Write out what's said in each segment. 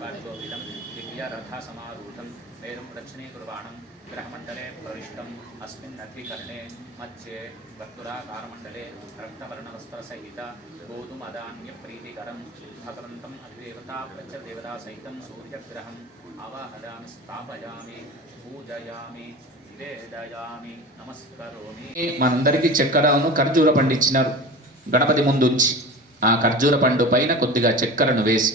రక్తఛత్రధ్వజరథపదాగాడిగోవిదం దివ్యరథసమారూఢం వేదం ప్రదక్షిణీకుర్వాణం గ్రహమండలే ప్రవిష్టం అస్మిన్ అగ్నికర్ణే మధ్యే వర్తురాకారమండలే రక్తవర్ణవస్త్రసహిత గోధుమదాన్యప్రీతికరం భగవంతం అధిదేవతా ప్రత్యదేవతా సహితం సూర్యగ్రహం ఆవాహయామి స్థాపయామి పూజయామి నివేదయామి నమస్కరోమి మనందరికీ చక్కెరను ఖర్జూర పండు ఇచ్చినారు గణపతి ముందు ఉంచి ఆ ఖర్జూర పండు పైన కొద్దిగా చక్కెరను వేసి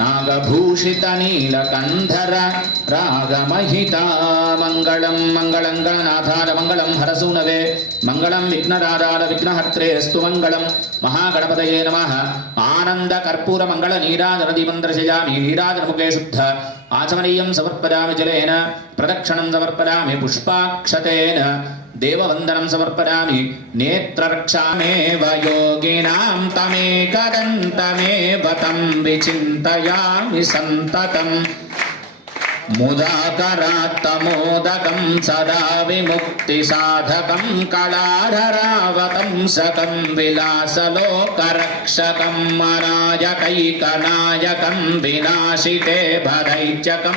మంగళం మోదకార్చిత మంగళం సన్మోదదాయక మంగళం వాదవర్చిత బోధ పారకనాద రూపక మంగళం శ్రీ గజానన మంగళం సద్భోగదాయక మంగళం నాగభూషిత నీలకంధర రాగమహిత మంగళం మంగళం గణనాథార మంగళం హరసూనవే మంగళం విఘ్నరాజాల విఘ్నహర్త్రేస్తు మంగళం మహాగణపతయే నమ ఆనంద కర్పూర మంగళ నీరాజన దీపంద్రశయామి నీరాజనముఖే సకం విలాసలోకరక్షకం సమర్పయామి వినాశితే భరైచకం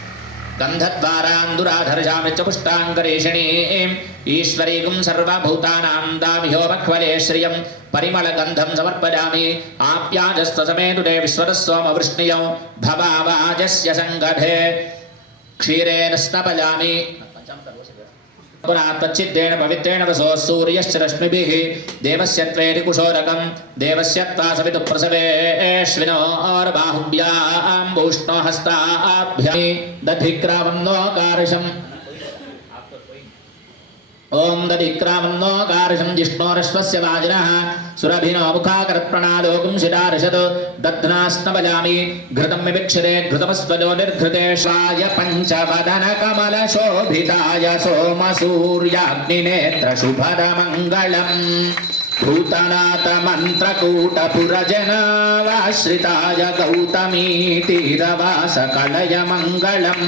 गन्धद्वारां दुराधर्षामि च पुष्टाङ्गरेषिणीम् ईश्वरीगुं सर्वभूतानां दामिहो मह्वले श्रियं परिमलगन्धं समर्पयामि। आप्याजस्तसमेतुटे विश्वरस्वमवृष्णियं भवावाजस्य सङ्गभे क्षीरेण स्नपयामि पुनः तच्चिद्देन वसो सूर्यश्च रश्मिभिः। देवस्य त्रेरिकुशोरकं देवस्य तासवितु प्रसवेष्विनो आर्बाहुभ्याम्बूष्णो हस्ताभ्यै दधिक्रामं ఓం దదిక్రామన్నో కార్షం జిష్ణోరశ్వస్య వాజిన సురభినో ముఖాకర్ప్రణాలోకం శిరారిషత్ దధ్నాస్నబలామి ఘృతం వివిక్షరే ఘృతమస్వజో నిర్ఘృతేషాయ పంచవదన కమల శోభితాయ సోమ సూర్యాగ్నినేత్ర శుభరమంగళం భూతనాథ మంత్రకూటపురజనావాశ్రితాయ గౌతమీతీరవాస కళయ మంగళం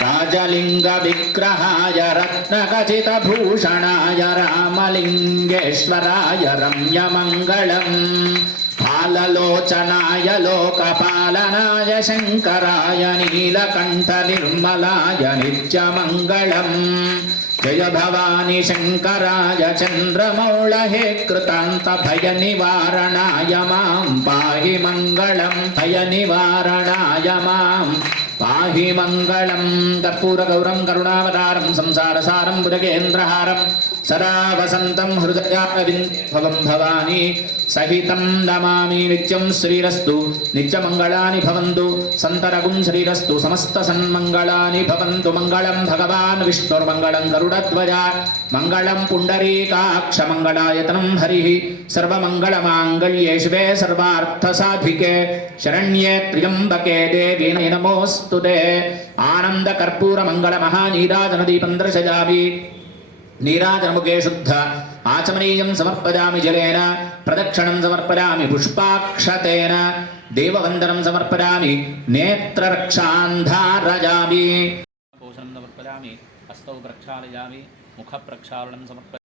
రాజలింగ విగ్రహాయ రత్నకచితభూషణాయ రామలింగేశ్వరాయ రమ్యమంగళం. బాలలోచనాయ లోకపాలనాయ శంకరాయ నీలకంఠ నిర్మలాయ నిత్యమంగళం. జయ భవాని శంకరాయ చంద్రమౌళహే కృతాంత భయ నివారణాయ మాం. పాహి మంగళం భయ నివారణాయ మాం. పాహి మంగళం కర్పూరగౌరం కరుణావతారం సంసారసారం బుధగేంద్రహారం సదా వసంతం హృదయారవిందం భవానీ हृदयारविन्दभवं भवानी सहितं नमामि नित्यं श्रीरस्तु नित्यमङ्गलानि भवन्तु सन्तरगुं श्रीरस्तु समस्तसन्मङ्गलानि भवन्तु मङ्गलं भगवान् विष्णुर्मङ्गलं गरुडध्वजा मङ्गलं पुण्डरीकाक्षमङ्गलायतनं हरिः सर्वमङ्गलमाङ्गल्ये शिवे सर्वार्थसाधिके शरण्ये त्र्यम्बके देवी नमोऽस्तु ते आनन्दकर्पूरमङ्गलमहानीराजनदीपं दर्शयामि నీరాజనముఖే శుద్ధ ఆచమనీయం సమర్పదామి జలేన ప్రదక్షిణం సమర్పదామి పుష్పాక్షతేన దేవవందనం సమర్పదామి నేత్రరక్షాంధారజామి. పోషణం సమర్పదామి హస్తౌ ప్రక్షాళయామి ముఖ ప్రక్షాళనం సమర్ప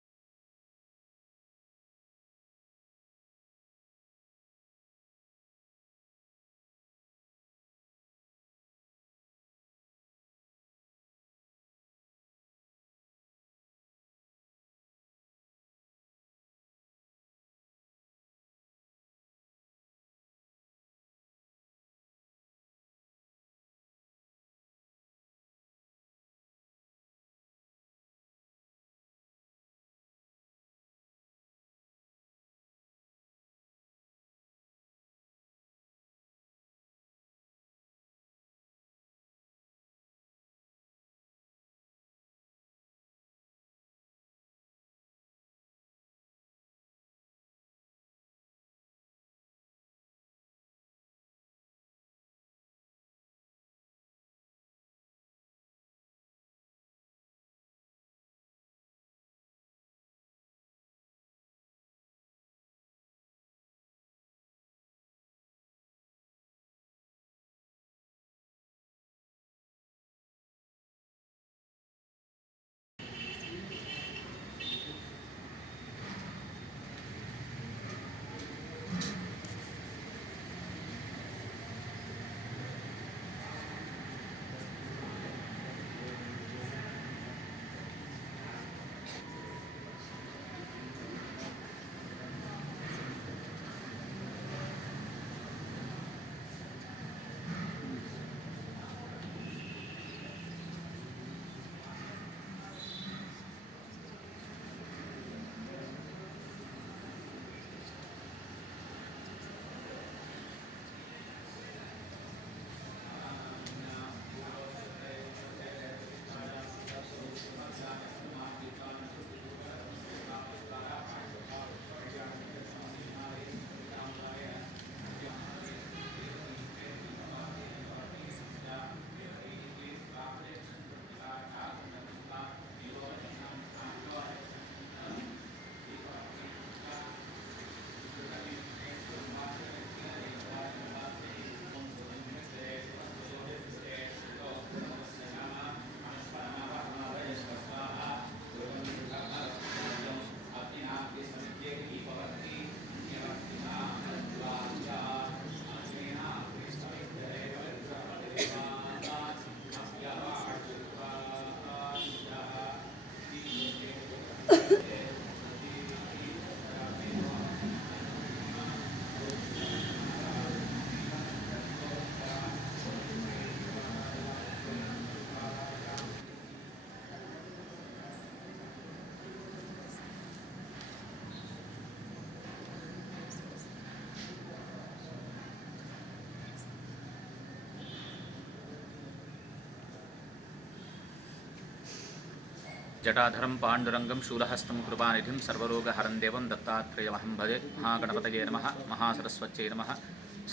జటాధరం పాండురంగం శూలహస్తం కృపానిధిం సర్వరోగహరం దేవం దత్తాత్రేయమహం భజే మహాగణపతయే నమ మహాసరస్వత్యై నమ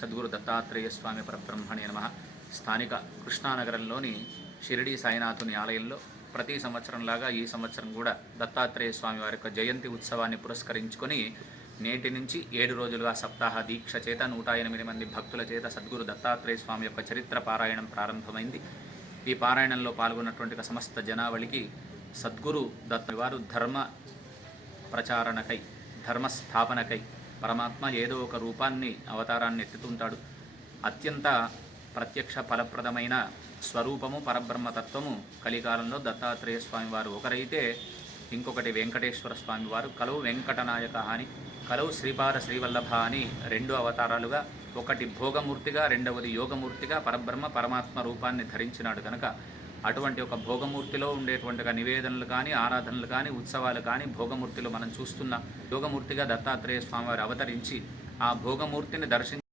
సద్గురు దత్తాత్రేయ స్వామి పరబ్రహ్మణే నమ. స్థానిక కృష్ణానగరంలోని షిరిడి సాయినాథుని ఆలయంలో ప్రతి సంవత్సరంలాగా ఈ సంవత్సరం కూడా దత్తాత్రేయ స్వామి వారి యొక్క జయంతి ఉత్సవాన్ని పురస్కరించుకొని నేటి నుంచి ఏడు రోజులుగా సప్తాహ దీక్ష చేత నూట ఎనిమిది మంది భక్తుల చేత సద్గురు దత్తాత్రేయ స్వామి యొక్క చరిత్ర పారాయణం ప్రారంభమైంది. ఈ పారాయణంలో పాల్గొన్నటువంటి సమస్త జనావళికి సద్గురు దత్త వారు ధర్మ ప్రచారణకై ధర్మ స్థాపనకై పరమాత్మ ఏదో ఒక రూపాన్ని అవతారాన్ని ఎత్తుతుంటాడు. అత్యంత ప్రత్యక్ష ఫలప్రదమైన స్వరూపము పరబ్రహ్మతత్వము కలికాలంలో దత్తాత్రేయ స్వామివారు ఒకరైతే ఇంకొకటి వెంకటేశ్వర స్వామివారు కలవు వెంకటనాయక అని కలవు శ్రీపాద శ్రీవల్లభ అని రెండు అవతారాలుగా ఒకటి భోగమూర్తిగా రెండవది యోగమూర్తిగా పరబ్రహ్మ పరమాత్మ రూపాన్ని ధరించినాడు కనుక అటువంటి ఒక భోగమూర్తిలో ఉండేటువంటి నివేదనలు కానీ ఆరాధనలు కానీ ఉత్సవాలు కానీ భోగమూర్తిలో మనం చూస్తున్నాం. యోగమూర్తిగా దత్తాత్రేయ స్వామివారు అవతరించి ఆ భోగమూర్తిని దర్శించి